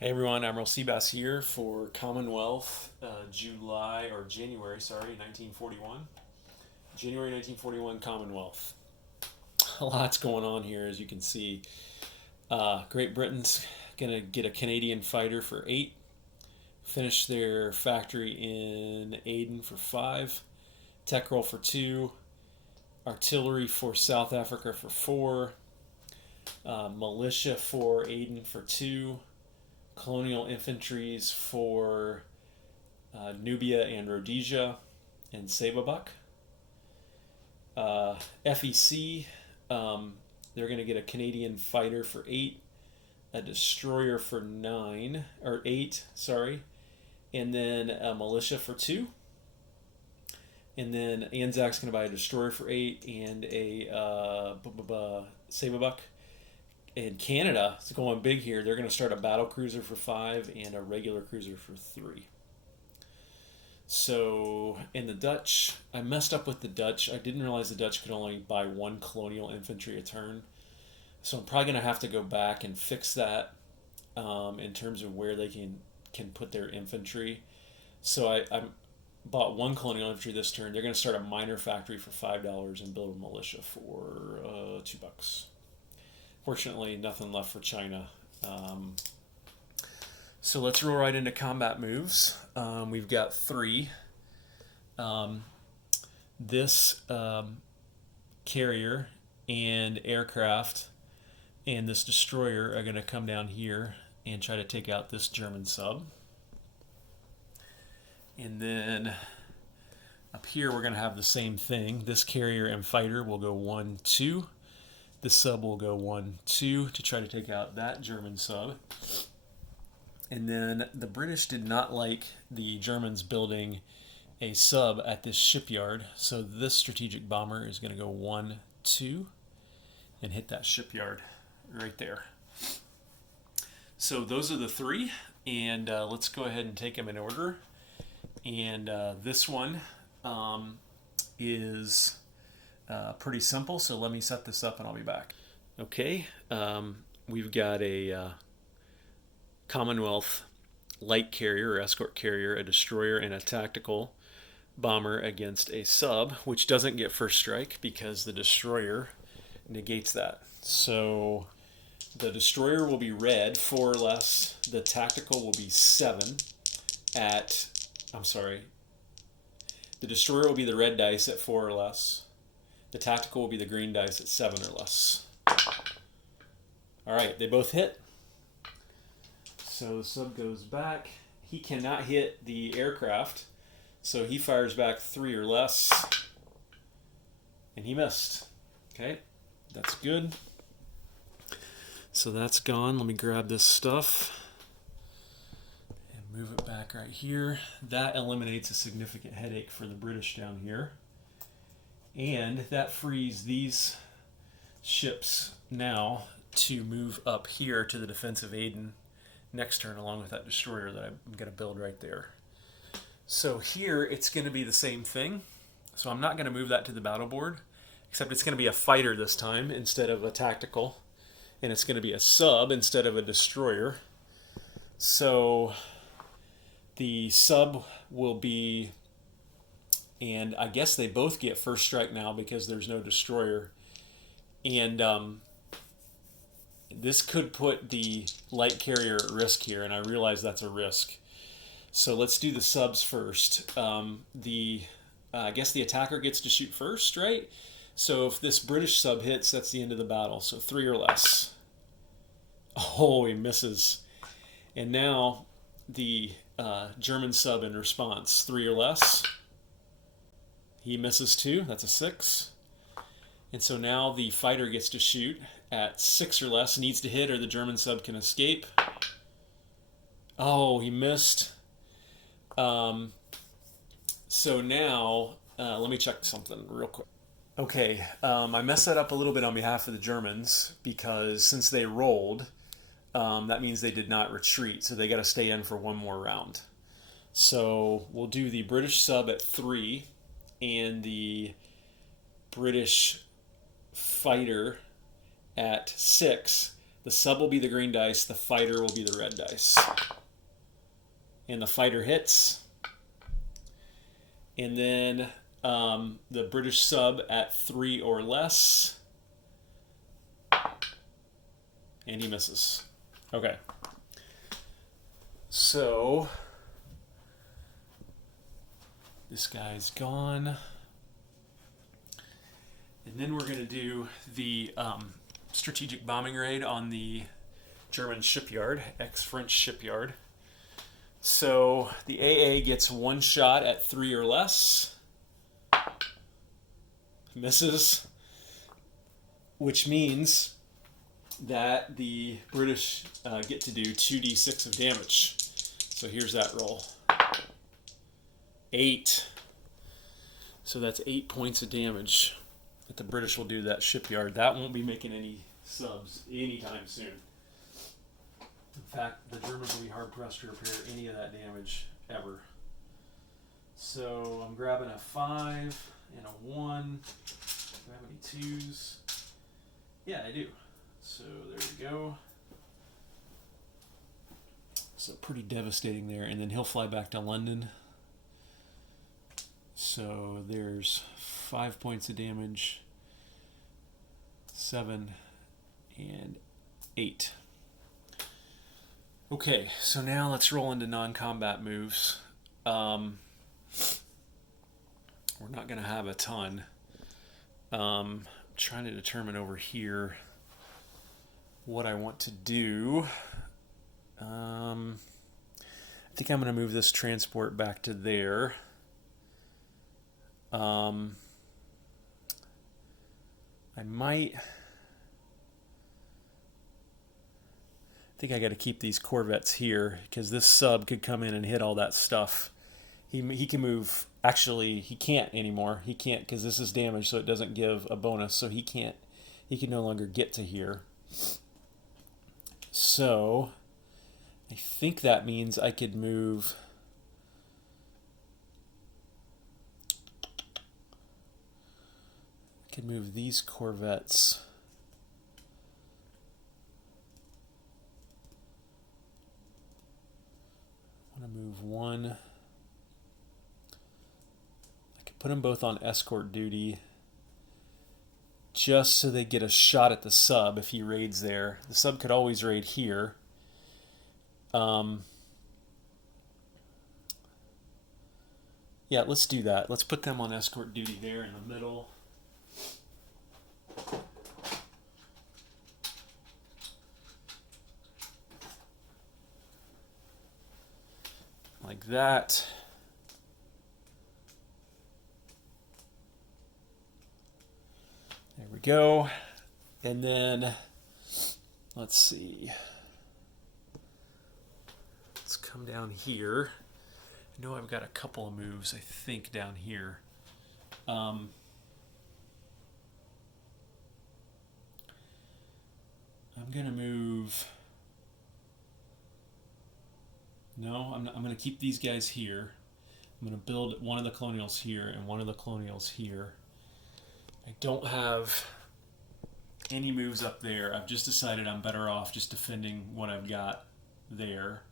Hey everyone, Admiral Seabass here for Commonwealth, January 1941. January 1941 Commonwealth. A lot's going on here, as you can see. Great Britain's going to get a Canadian fighter for 8, finish their factory in Aden for 5, tech roll for 2, artillery for South Africa for 4, militia for Aden for 2, colonial infantries for Nubia and Rhodesia and Sababuk. FEC, they're going to get a Canadian fighter for 8, a destroyer for 9, or 8, sorry, and then a militia for 2. And then Anzac's going to buy a destroyer for 8 and a Sababuk. And Canada is going big here. They're going to start a battle cruiser for 5 and a regular cruiser for 3. So, and the Dutch, I messed up with the Dutch. I didn't realize the Dutch could only buy 1 colonial infantry a turn. So I'm probably going to have to go back and fix that in terms of where they can put their infantry. So I bought 1 colonial infantry this turn. They're going to start a minor factory for $5 and build a militia for $2. Fortunately, nothing left for China. So let's roll right into combat moves. We've got 3. This carrier and aircraft and this destroyer are going to come down here and try to take out this German sub. And then up here we're going to have the same thing. This carrier and fighter will go 1, 2. The sub will go 1, 2 to try to take out that German sub. And then the British did not like the Germans building a sub at this shipyard. So this strategic bomber is going to go 1, 2 and hit that shipyard right there. So those are the 3. And let's go ahead and take them in order. And this one is pretty simple, so let me set this up and I'll be back. Okay, we've got a Commonwealth light carrier or escort carrier, a destroyer, and a tactical bomber against a sub, which doesn't get first strike because the destroyer negates that. So the destroyer will be red, 4 or less. The tactical will be 7 at, the destroyer will be the red dice at 4 or less. The tactical will be the green dice at 7 or less. All right, they both hit. So the sub goes back. He cannot hit the aircraft, so he fires back 3 or less, and he missed. Okay, that's good. So that's gone. Let me grab this stuff and move it back right here. That eliminates a significant headache for the British down here. And that frees these ships now to move up here to the defense of Aden next turn, along with that destroyer that I'm going to build right there. So here it's going to be the same thing. So I'm not going to move that to the battle board, except it's going to be a fighter this time instead of a tactical. And it's going to be a sub instead of a destroyer. So the sub will be, and I guess they both get first strike now because there's no destroyer. And this could put the light carrier at risk here, and I realize that's a risk. So let's do the subs first. I guess the attacker gets to shoot first, right? So if this British sub hits, that's the end of the battle. So 3 or less. Oh, he misses. And now the German sub in response, 3 or less. He misses 2, that's a 6. And so now the fighter gets to shoot at 6 or less, needs to hit or the German sub can escape. Oh, he missed. So now, let me check something real quick. Okay, I messed that up a little bit on behalf of the Germans because since they rolled, that means they did not retreat, so they got to stay in for one more round. So we'll do the British sub at 3 and the British fighter at 6. The sub will be the green dice, the fighter will be the red dice. And the fighter hits. And then the British sub at 3 or less. And he misses. Okay. So this guy's gone. And then we're going to do the strategic bombing raid on the German shipyard, ex-French shipyard. So the AA gets 1 shot at 3 or less. Misses. Which means that the British get to do 2d6 of damage. So here's that roll. 8. So that's 8 points of damage that the British will do to that shipyard. That won't be making any subs anytime soon. In fact, the Germans will be hard-pressed to repair any of that damage ever. So I'm grabbing a 5 and a 1. Do I have any 2s? Yeah, I do. So there we go. So pretty devastating there. And then he'll fly back to London. So there's 5 points of damage, 7, and 8. Okay, so now let's roll into non-combat moves. We're not going to have a ton. Trying to determine over here what I want to do. I think I'm going to move this transport back to there. I think I got to keep these corvettes here because this sub could come in and hit all that stuff. He can move. Actually, he can't anymore. He can't because this is damaged, so it doesn't give a bonus. So he can't. He can no longer get to here. So I think that means I could move. I could move these corvettes. I want to move one. I could put them both on escort duty just so they get a shot at the sub if he raids there. The sub could always raid here. Yeah, let's do that. Let's put them on escort duty there in the middle. Like that. There we go. And then, let's see. Let's come down here. I know I've got a couple of moves, I think, down here. I'm going to move... No, I'm going to keep these guys here. I'm going to build one of the colonials here and one of the colonials here. I don't have any moves up there. I've just decided I'm better off just defending what I've got there.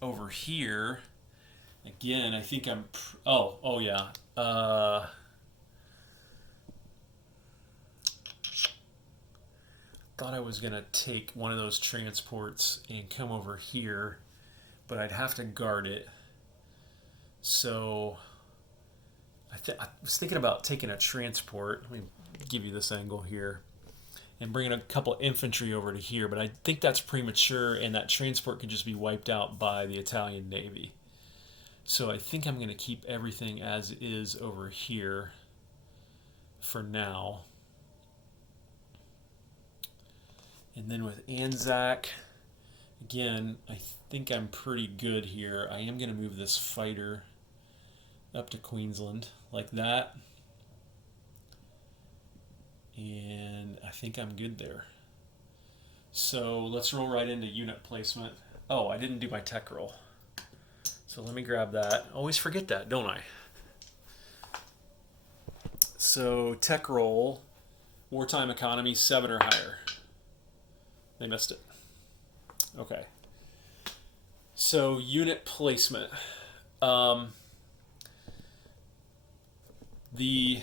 Over here, again, I think I'm... Oh yeah. Thought I was going to take one of those transports and come over here, but I'd have to guard it. So I was thinking about taking a transport. Let me give you this angle here. And bringing a couple infantry over to here, but I think that's premature, and that transport could just be wiped out by the Italian Navy. So I think I'm going to keep everything as is over here for now. And then with Anzac, again, I think I'm pretty good here. I am going to move this fighter up to Queensland like that. And I think I'm good there. So let's roll right into unit placement. Oh, I didn't do my tech roll. So let me grab that. Always forget that, don't I? So tech roll, Wartime economy, 7 or higher. They missed it. Okay. So unit placement. The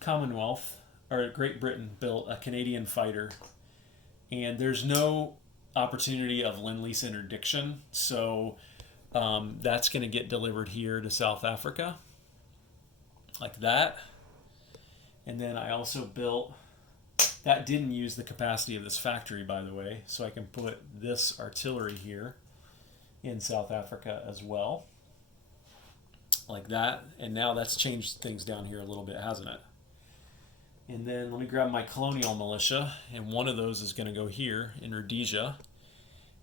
Commonwealth, or Great Britain, built a Canadian fighter, and there's no opportunity of Lend-Lease interdiction, so that's going to get delivered here to South Africa, like that. And then I also built, that didn't use the capacity of this factory, by the way, so I can put this artillery here in South Africa as well, like that. And now that's changed things down here a little bit, hasn't it? And then let me grab my Colonial Militia, and one of those is going to go here in Rhodesia,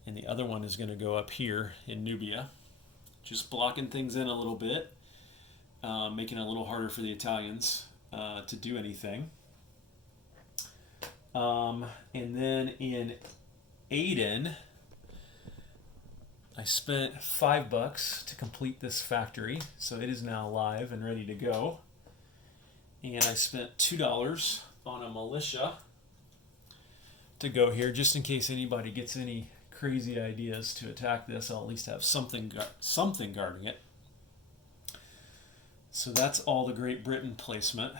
and the other one is going to go up here in Nubia, just blocking things in a little bit, making it a little harder for the Italians to do anything. And then in Aden, I spent $5 to complete this factory, so it is now live and ready to go. And I spent $2 on a militia to go here, just in case anybody gets any crazy ideas to attack this. I'll at least have something guarding it. So that's all the Great Britain placement.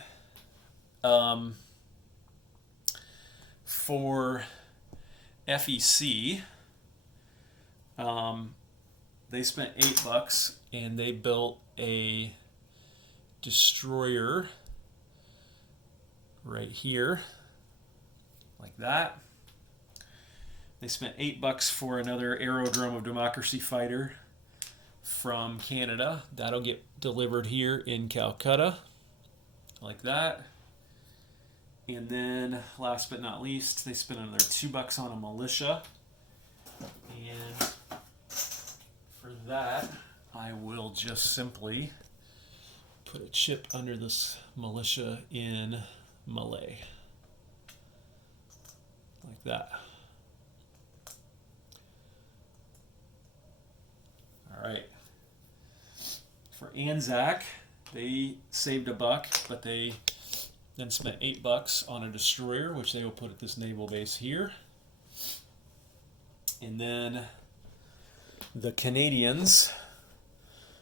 For FEC, they spent $8 and they built a destroyer right here, like that. They spent $8 for another Aerodrome of Democracy fighter from Canada. That'll get delivered here in Calcutta, like that. And then, last but not least, they spent another $2 on a militia. And for that, I will just simply put a chip under this militia in Malay, like that. All right. For Anzac, they saved $1, but they then spent $8 on a destroyer, which they will put at this naval base here. And then the Canadians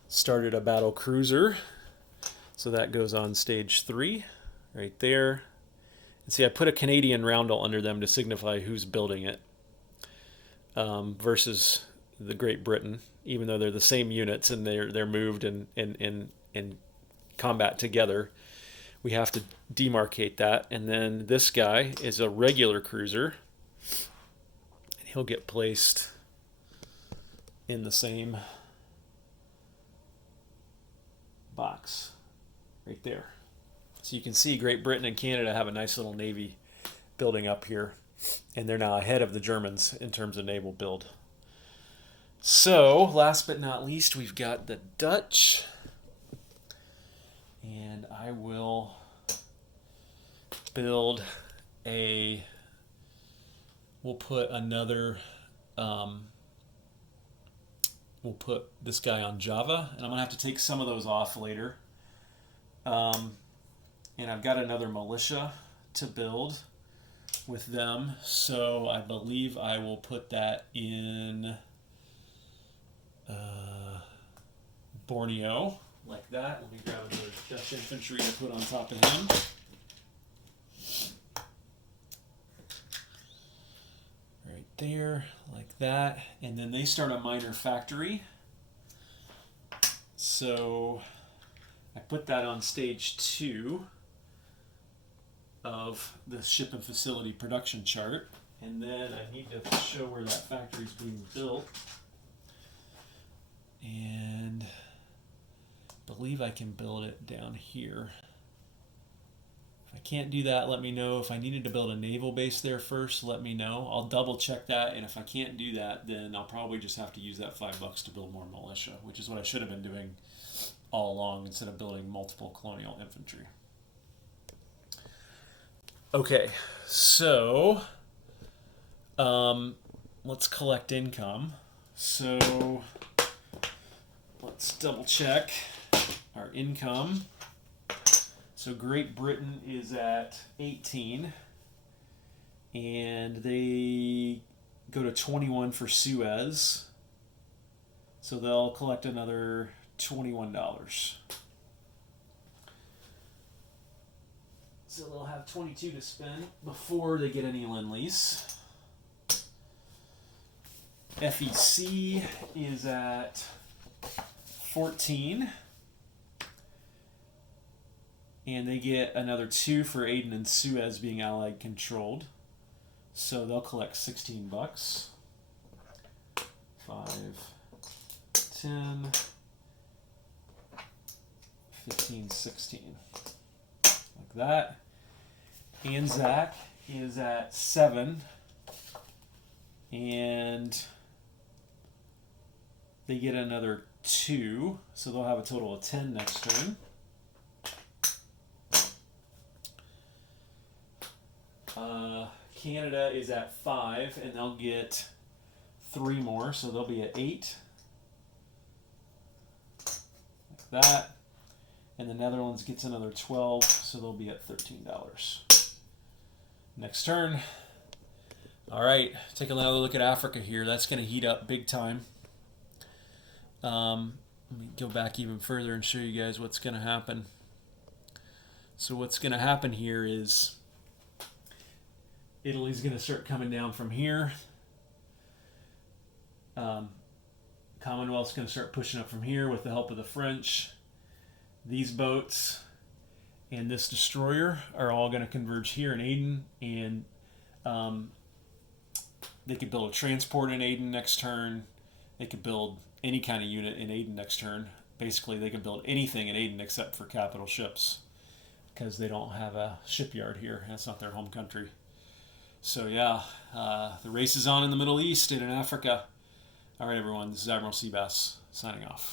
started a battle cruiser, so that goes on stage 3 right there. And see, I put a Canadian roundel under them to signify who's building it, versus the Great Britain, even though they're the same units and they're moved in combat together. We have to demarcate that. And then this guy is a regular cruiser, and he'll get placed in the same box right there. So you can see Great Britain and Canada have a nice little navy building up here, and they're now ahead of the Germans in terms of naval build. So, last but not least, we've got the Dutch, and I will build a, we'll put another, we'll put this guy on Java, and I'm going to have to take some of those off later. And I've got another militia to build with them, so I believe I will put that in Borneo, like that. Let me grab another Dutch infantry to put on top of him. Right there, like that. And then they start a minor factory. So I put that on stage 2 of the ship and facility production chart. And then I need to show where that factory is being built. And I believe I can build it down here. If I can't do that, let me know. If I needed to build a naval base there first, let me know. I'll double check that, and if I can't do that, then I'll probably just have to use that $5 to build more militia, which is what I should have been doing all along instead of building multiple colonial infantry. Okay, so let's collect income. So let's double check our income. So Great Britain is at 18, and they go to 21 for Suez. So they'll collect another $21. So they'll have 22 to spend before they get any Lend-Lease. FEC is at 14. And they get another 2 for Aden and Suez being Allied controlled. So they'll collect $16. 5, 10, 15, 16. Like that. Anzac is at 7. And they get another 2. So they'll have a total of 10 next turn. Canada is at 5, and they'll get 3 more, so they'll be at 8. Like that. And the Netherlands gets another 12, so they'll be at $13. Next turn. All right, take another look at Africa here. That's going to heat up big time. Let me go back even further and show you guys what's going to happen. So what's going to happen here is Italy's going to start coming down from here. Commonwealth's going to start pushing up from here with the help of the French. These boats and this destroyer are all going to converge here in Aden, and they could build a transport in Aden next turn. They could build any kind of unit in Aden next turn. Basically, they can build anything in Aden except for capital ships, because they don't have a shipyard here. That's not their home country. So yeah, the race is on in the Middle East and in Africa. All right, everyone, this is Admiral Seabass signing off.